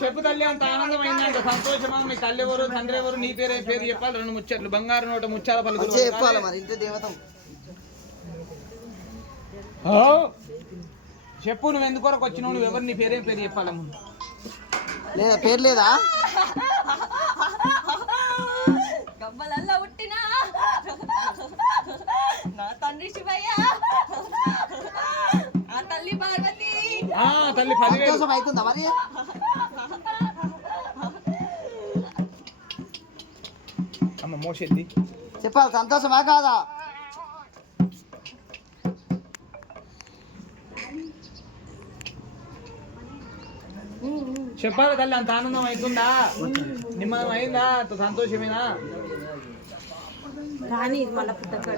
చెప్పు తల్లి, అంత ఆనందమైంది, అంత సంతోషమా? మీ తల్లి ఎవరు, తండ్రి ఎవరు, నీ పేరు పేరు చెప్పాలి. 2 ముచ్చట్లు, బంగారు నోట ముత్యాల పలుకులు చెప్పాలి. మరి ఇంటి దేవత చెప్పు. నువ్వు ఎందుకొరకు వచ్చినావు? నువ్వు ఎవరు, నీ పేరేం పేరు చెప్పాలి. ముందు లేదా పేరు లేదా? గమ్మలల్లా పుట్టినా నా తండ్రి శివయ్య, ఆ తల్లి పార్వతి. తల్లి 10,000 అవుతుందా మరి? అమ్మ మోసేద్ది. చెప్పాలి. సంతోషమా కాదా? చెప్పాలి తల్లి, అంత ఆనందం అవుతుందా? నిమ్మలం అయిందా? అంత సంతోషమేనా? కానీ మళ్ళీ పుట్టక